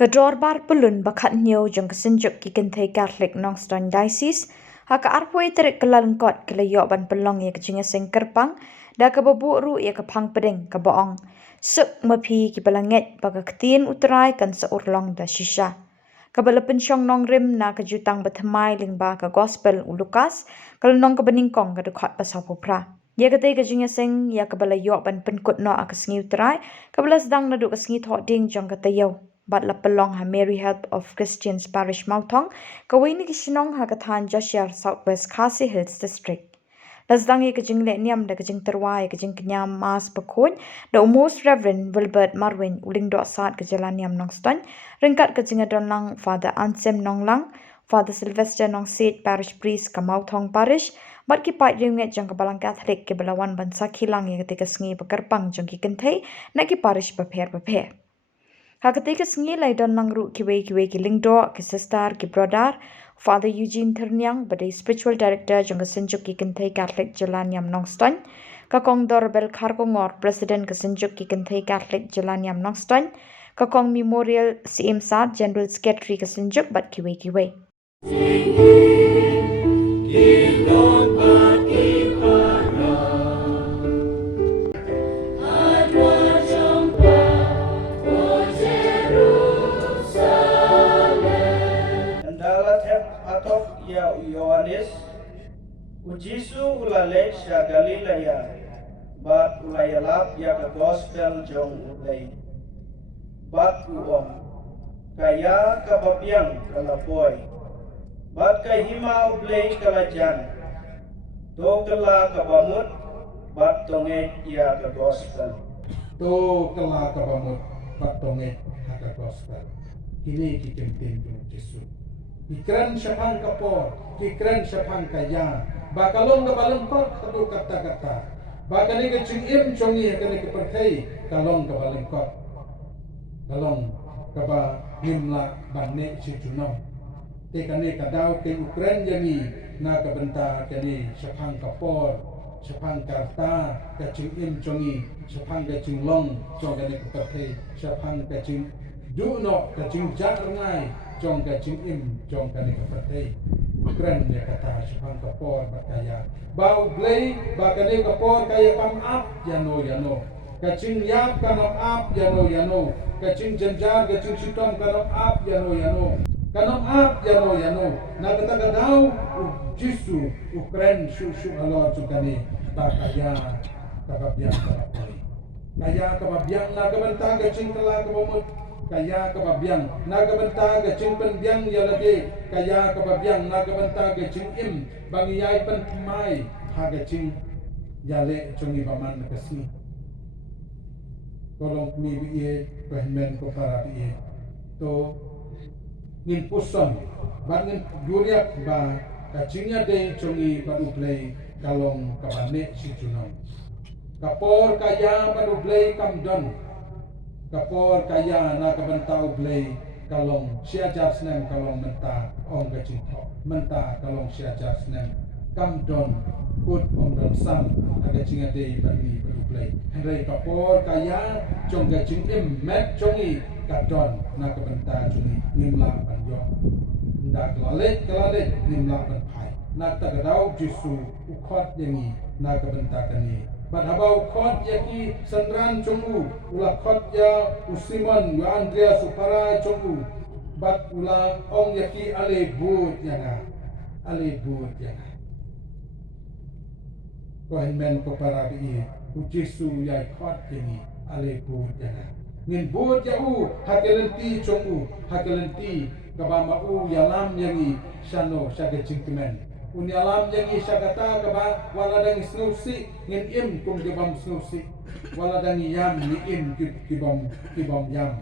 Kedorbar pelun bakat nyo jong kesenjuk ki kentai Catholic Nongstone Diocese haka arpoi terik kelalengkot kelayok ban pelong ya kejinga seng kerpang da kebabuk ru ya kepang pedeng keboong suk mepi ki balanget baga ketien uterai kan seurlong da shisha kabala pensyong nong rim na kejutang bertemai lingba ke gospel ulukas kalau nong kebeningkong ke dekat pasal popra ya ketai kejinga seng ya kebala yok ban penkut no akesengi uterai kabala sedang naduk kesengi thok ding jong ketayau bat la pelong ha Mary Help of Christians Parish Mautong kawini ki Shillong ha kathan Joshua Southwest Khasi Hills District. Lasdang ye kejing le niam da kejing terwai kejing kenyam mas pekun da Most Reverend Wilbert Marwin uling dok saat ke jalan niam Nongston ringkat kejing adonlang Father Ansem Nonglang Father Sylvester Nong Seed Parish Priest ke Mautong Parish bat ki Peit ringet jang kebalang Catholic ke belawan bansa kilang ye ketika sengi bekerpang jang ki kentai nak ki parish beper. Ketika sengi lai don langru kiwe ki lingdo ki sister ki brother Father Eugene Ternyang badai spiritual director jong kesenjuk ki kentai Catholic Jalan Yam Nongston kakong Dorbel Karkongor president kesenjuk ki kentai Catholic Jalan Yam Nongston kakong Memorial Siimsat General Secretary kesenjuk bat kiwe Yohanes ujisu ulale sya Galilea bat ulayalap ya ke gospel jong ulay bat uom kaya kababyang kalapoy bat kahima ublay kalajan to kala kabamut bat tonge ya ke gospel to kala kabamut bat tonge ya ke gospel kini kikentin jong Yesus ikran syapang kapor, ikran syapang kaya. Bakalong na balengkot kadu kata-kata. Bakani kecing im chongi kani kepertai kalong ka balengkot. Kalong kaba nimla banne si junam. Te kani kadau ke Ukraine yangi na kabenta kani syapang kapor, syapang karta kecing im chongi, syapang kecing long chong kani kepertai, syapang kecing duno kecing jarngai jong kecing im jong kani kepertai keren dia kata syapang kapor berkaya bau blay bakani kapor kaya pam up yano kecing yap kanop up yano kecing jenjar kecing sitom kanop up yano kanop up yano na kata kadau jisu ukren su alor jukani tak kaya kababiang kapoi kaya kababiang na kabentang kecing telah kebomut kaya kababyang nagabenta ga chingpen byang yalade kaya kababyang nagabenta ga chingim bangiyay penmai haga ching yale chongi baman nakasi Longkmie biye pehmen ko para biye to ngin puson ban ngin duriak ba kachingya de chongi baru play kalong kabane si junong kapor kaya baru play kamdon kapor kaya na kabentau blay kalong siajar snem kalong menta ong kecing menta kalong siajar snem kamdon put ong don sam aga cinga dei bagi blay hendai kapor kaya jong kecing met jongi kadon na kabenta jongi nimla banjo ndak lalet nimla ban pai na tagadau jisu ukot yangi na kabenta kani Bat habau khot yaki sandran chongu ula khot ya usimon ya Andrea supara chongu bat ula ong yaki ale but yana ko men ko para bi ujisu ya khot yani ale but yana ngin but ya u hakelenti chongu hakelenti kabama u yalam yangi shano shaga chingmen Uni alam yang isya kata kaba wala dang snusi ngin im kum kibam snusi wala dang yam ni im kibam yam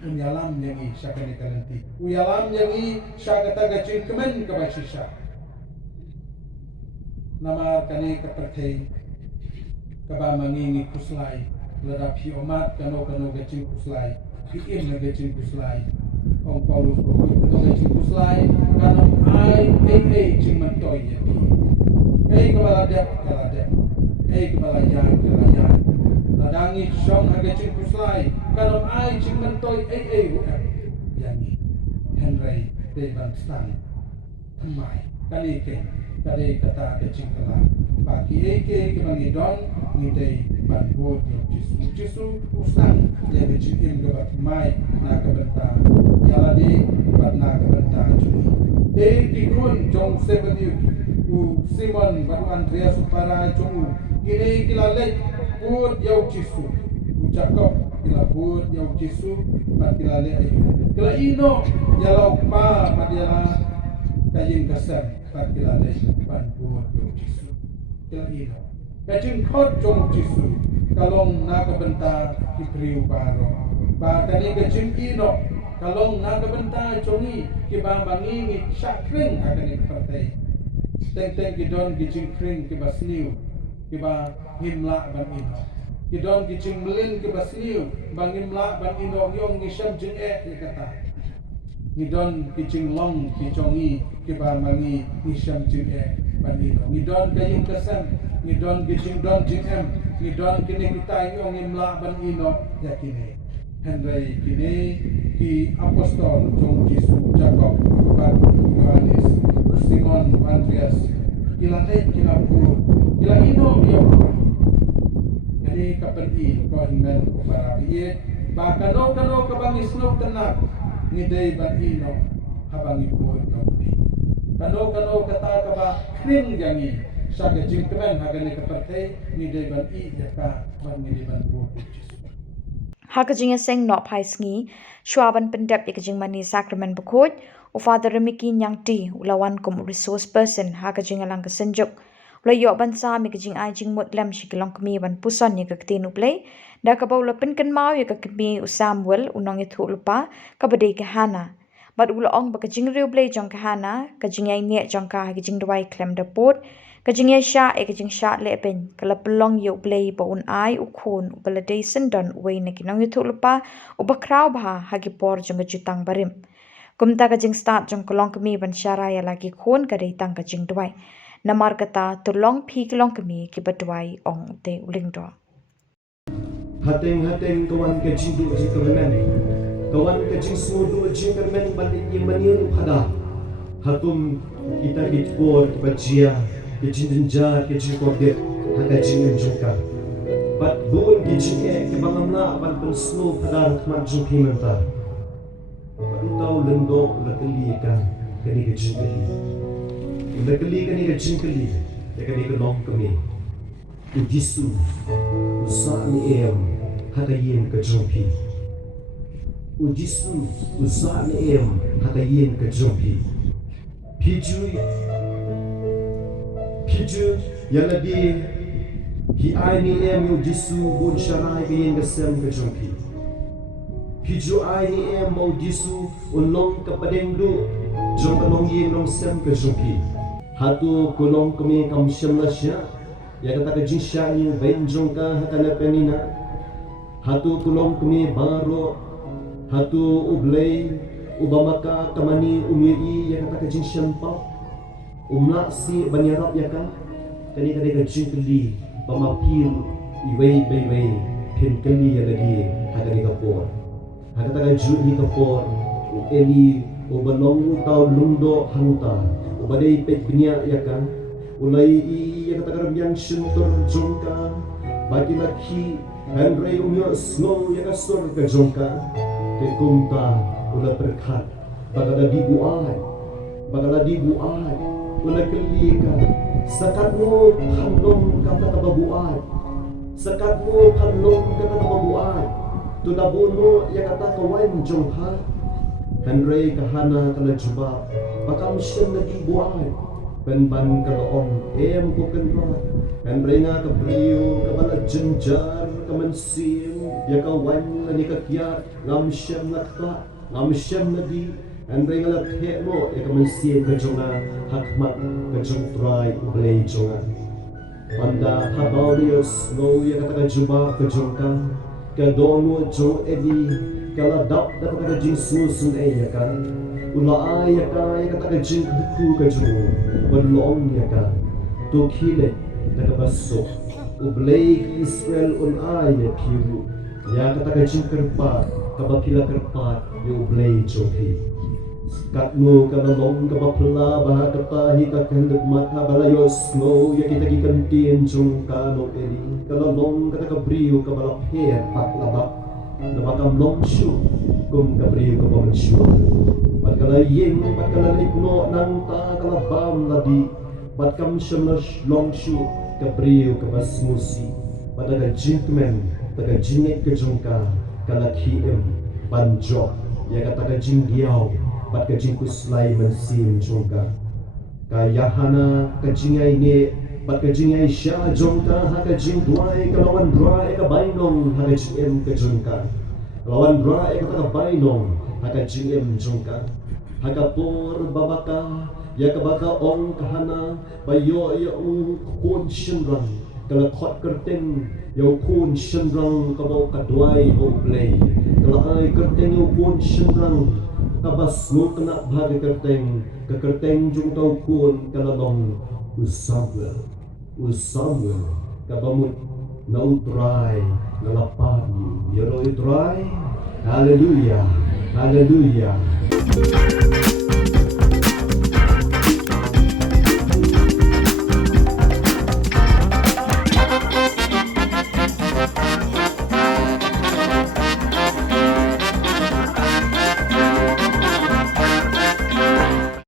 uni alam yang isya kani kalanti uni alam yang isya kata gacing kemen kaba sisa nama kani kepertai kaba mangingi kuslai ladapi omat kano gacing kuslai im na gacing kuslai Ong Paulus betul gacing kuslai kanong ai cing mentoy yaki kebala dep kebala yan ladangi syong haga cing kuslai kalau ai jing mentoi yang ni Henry Devan Stan thamai kali kata kecing kala bagi ke mangidon ngidei ban bot jisu usang ya kecing im gabat mai na ka benta yaladi ban na ka benta ki Khun Jong Sebadiu u Simon ban Andrea Supara Jong gini kila lek bot yau jisu u Jacob kila bot yau jisu ban kila lek kila ino yalau pa madiala kayin kasam pat kila lek ban bot yau jisu kila ino kacing khot Jong jisu kalong na ka benta ki priu baro ba kani kacing ino kalong na ka benta chongi ki ba mangi ni chakring akani partai teng ki don ki jingkring ki basniu ki ba himla ban ino ki don ki jingmelin ki basniu bang himla ban ino yong ni sham jing kata ni don ki jinglong ki chongi ki ba mangi ni sham jing ban ino ni don ka yin kasam ni don ki jingdon jingem ni don ki ni kita yong himla ban ino yakini Henry kini ki apostol Jong Jisu Jacob ban Yohanes Simon Andreas kila pur kila ino yo jadi kapeni ko himen para biye ba kano kabangis no tenak ni dei ban ino habangi pur yopi kano kata ka ba kring jangi sa ke jingkren hagani kapate ni dei ban jaka ban ni ban pur Hakajing seng no pai sngi shwaban pendap yakajing mani sacrament bukoj o Father Remiki nyang ti ulawan kum resource person hakajing alang kesenjuk ula yo ban sa mikajing ajing mutlem Longkmie ban puson ya kaktin uplay da ka baula pinkan mau ya kakmi Samuel unong itu lupa ka badai ke hana bad ula ong bakajing riu play jong ke hana kajing ai ne jong ka Jingduwai klem da pot kajing ai sha kajing sha le pen kala pelong yo play ba un ai u Khun bala dei sendon wei ne kinong itu lupa u ba kraw ba Khubor jong jutang barim kumta ka Jingstad jong Longkmie ban Sharai lagi Khun ka dei tang ka Jingduwai namar kata tulong pi Longkmie ki badwai ong te ulingdo hateng kawan ke jindu jingkermen kawan ke jingsudu jingkermen balik yemaniu pada hatum kita kitpor bajia ke jindenja ke jingkorde haka jingen jungka bat buun ke jinge ke bangamla ban pensnu pada khmat jungki menta tau lendo lakali kan kani ke jingkeli lakali kani ke jingkeli ya kani ke Longkmie Jisu usaha ni hakayin ke jompi Jisu usaha ni hakayin ke jompi piju yang lagi ki ai ni Jisu bun Sharai kayin ke sem ke jompi piju ai ni mau Jisu unong ke padengdu jom kalong yin nong sem ke jompi hatu kulong kami kam shamlasya ya kata ke Jingstad ni benjong ka hakana penina hatu Longkmie baro hatu ublay ubamaka kamani umiri ya kata ke Jingstad pa umla si banyarap ya ka kani ke jingkeli pamapil iway bayway pinkeli ya lagi hakani Khubor hakata ke judi Khubor eli ubalong tau lundo hanuta ubadai pek benya ya ka ulai yang katakan yang sentur jongka bagi laki Henry umyo snow yang kasur ke jongka ke kumta ula berkat bagala dibuai ula kelika sakatmu kandung kata tababuai sakatmu kandung kata tababuai tunabuno yang kata kawain jongka Henry kahana kala juba bakam syen lagi buai ban kaloong ko kenra kan brenga ka brio ka bala jenjar ka mansim ya ka wan ni ka kiat ngam shem na di kan brenga la the mo ya ka mansim ka jonga hakmat ka jong try ublay jonga anda habaudios no ya ka juba ka jongka ka dono jo edi kala dap dapat ka jinsus ya kan ula ya kata jing ku ka juru balong ya ka to kile daga basso ublay Israel un ya piru Ya kata kajing kerpat, kabapila kerpat, yo blay joki. Katmu kana long kabapla bah kata hi ka kendek mata balayo slow ya kita ki kantin jong kano eli. Kana long kata kabriyo kabala pher pak labak. Nabatam long shu kum kabriyo kabam shu. Pat kala yeng pat kala likno nang ta kala bam ladi. Pat kam shamash long shu kabriyo kabas musi. Pada jinkmen taga jinek ke jongka kala khiem banjok ya kata ka jinggiau pat ka jingkus lai mensim jongka kayahana ka jingai ne pat ka jingai sha jongka ha ka jingduwai kalawan dra e ka bainong ha ka jingem ke jongka lawan dra e ka bainong ha ka jingem jongka ha ka por babaka ya ka baka ong kahana bayo ya Khun shinrang kalau khot kerteng yo Khun shinrang kabau kadwai ho play kalau ai kerteng yo Khun shinrang kabas mo kena bhag kerteng ke kerteng jung tau Khun kalau dong usamwel kabamut na utrai na lapad yo ro utrai haleluya haleluya